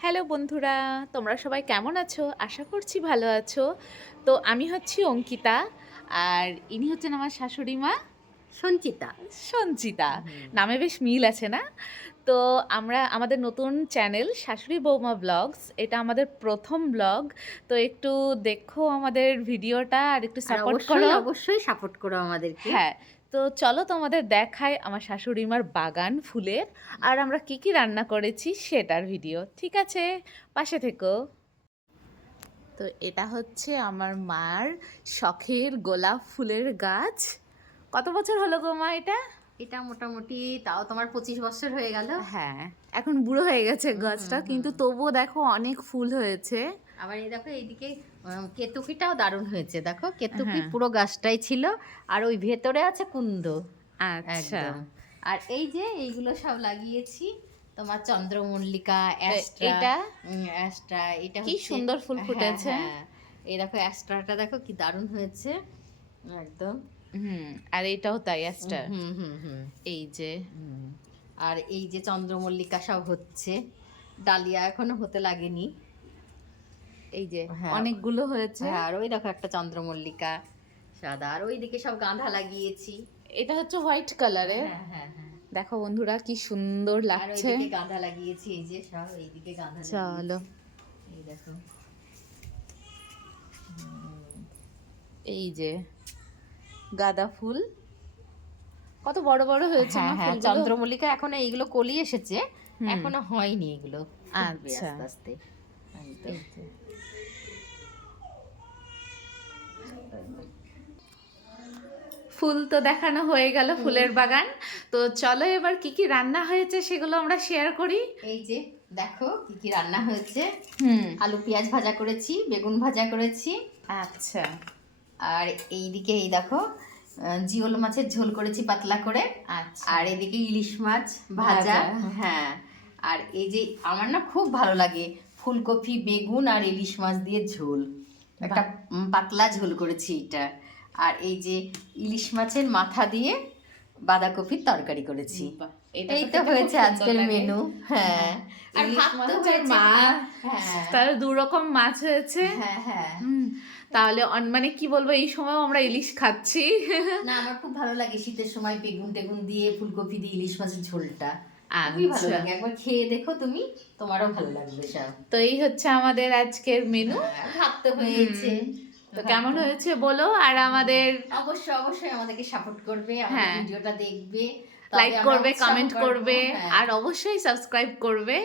Hello বন্ধুরা, তোমরা সবাই কেমন আছো? আশা করছি ভালো আছো। তো আমি হচ্ছি অঙ্কিতা, আর ইনি হচ্ছেন আমার শাশুড়ি মা সঞ্চিতা। সঞ্চিতা। হুম। নামে বেশ মিল আছে না? তো আমাদের নতুন চ্যানেল শাশুড়ি বৌমা ব্লগস, এটা আমাদের প্রথম ব্লগ। তো একটু দেখো আমাদের ভিডিওটা আর একটু আর সাপোর্ট অবশ্যই, করো। অবশ্যই সাপোর্ট করো আমাদেরকে। হ্যাঁ, তো চলো তোমাদের দেখাই আমার শাশুড়ি মার বাগান ফুলের, আর আমরা কি কি রান্না করেছি সেটার ভিডিও। ঠিক আছে, পাশে থেকো। তো এটা হচ্ছে আমার মার শখের গোলাপ ফুলের গাছ। কত বছর হলো গো মা এটা? এটা মোটামুটি তাও তোমার 25 বছর হয়ে গেল। হ্যাঁ, এখন বুড়ো হয়ে গেছে হুম, হুম, গাছটা, হুম। কিন্তু তবুও দেখো অনেক ফুল হয়েছে। আবার এই দেখো এইদিকে কেতুকিটাও দারুণ হয়েছে। দেখো কেতুকি হ্যাঁ। পুরো গাছটাই ছিল। আর ওই ভেতরে আছে কুন্দ। আচ্ছা। একদম। আর এই যে এইগুলো সব লাগিয়েছি তোমার চন্দ্রমল্লিকা, অ্যাস্ট্রা। এটা অ্যাস্ট্রা এটা কি হচ্ছে। সুন্দর ফুল হ্যাঁ, ফুটেছে। হ্যাঁ। এই দেখো অ্যাস্ট্রাটা দেখো কি দারুণ হয়েছে। একদম। হুম, আর এটাও তাই অ্যাস্টার। হুম, হুম, হুম। এই যে হুম। আর এই যে চন্দ্রমল্লিকা সব হচ্ছে, ডালিয়া এখনো হতে লাগেনি। এই যে হ্যাঁ, অনেকগুলো হয়েছে। হ্যাঁ। আর ওই দেখো একটা চন্দ্রমল্লিকা সাদা, আর ওইদিকে সব গাঁদা লাগিয়েছি। এটা হচ্ছে হোয়াইট কালারের। হ্যাঁ, হ্যাঁ, হ্যাঁ। দেখো বন্ধুরা কি সুন্দর আর লাগছে। ওইদিকে গাঁদা লাগিয়েছি, এই যে সব এইদিকে গাঁদা চলো, লাগিয়েছি। এই দেখো। এই যে গাঁদা ফুল কত বড় বড় হয়েছে হ্যাঁ, মা হ্যাঁ, ফুলগুলো। চন্দ্রমল্লিকা এখনো এইগুলো কলি এসেছে, হুম। এখনো হয়নি এগুলো, ফুটবে আচ্ছা। আস্তে আস্তে। একদম। এই যে ফুল তো দেখানো হয়ে গেল, হুম। ফুলের বাগান। তো চলো এবার কি কি রান্না হয়েছে সেগুলো আমরা শেয়ার করি। এই যে দেখো কি কি রান্না হয়েছে। হুম। আলু পেঁয়াজ ভাজা করেছি, বেগুন ভাজা করেছি। আচ্ছা। আর এইদিকে এই দেখো জিওল মাছের ঝোল করেছি পাতলা করে। আচ্ছা। আর এদিকে ইলিশ মাছ ভাজা। ভাজা। হ্যাঁ। আর এই যে আমার না খুব ভালো লাগে ফুলকপি বেগুন আর ইলিশ মাছ দিয়ে ঝোল, একটা পাতলা ঝোল করেছি এটা। আর এই যে ইলিশ মাছের মাথা দিয়ে বাঁধাকপির তরকারি করেছি। বাহ, এটা এই তো তো খেতে খুব হয়েছে সুন্দর আজকের লাগে। মেনু। হ্যাঁ। আর ইলিশ ভাত মাছ তো আর হয়েছে মাছ, হ্যাঁ, তাহলে দু রকম মাছ হয়েছে। হ্যাঁ, হ্যাঁ। হুম, তাহলে মানে কি বলবো, এই সময়ও আমরা ইলিশ খাচ্ছি। না আমার খুব ভালো লাগে শীতের সময় বেগুন টেগুন দিয়ে ফুলকপি দিয়ে ইলিশ মাছের ঝোলটা, খুবই ভালো আচ্ছা, লাগে। একবার খেয়ে দেখো তুমি, তোমারও ভালো লাগবে সব। তো এই হচ্ছে আমাদের আজকের মেনু। ভাত তো হয়েছে। তো ভাত কেমন তো হয়েছে বলো, আর আমাদের অবশ্যই, অবশ্যই আমাদেরকে সাপোর্ট করবে, আমাদের হ্যাঁ, ভিডিওটা দেখবে, তবে লাইক আমরা করবে, উৎসাহ কমেন্ট পাবো। করবে, হ্যাঁ, আর অবশ্যই সাবস্ক্রাইব করবে।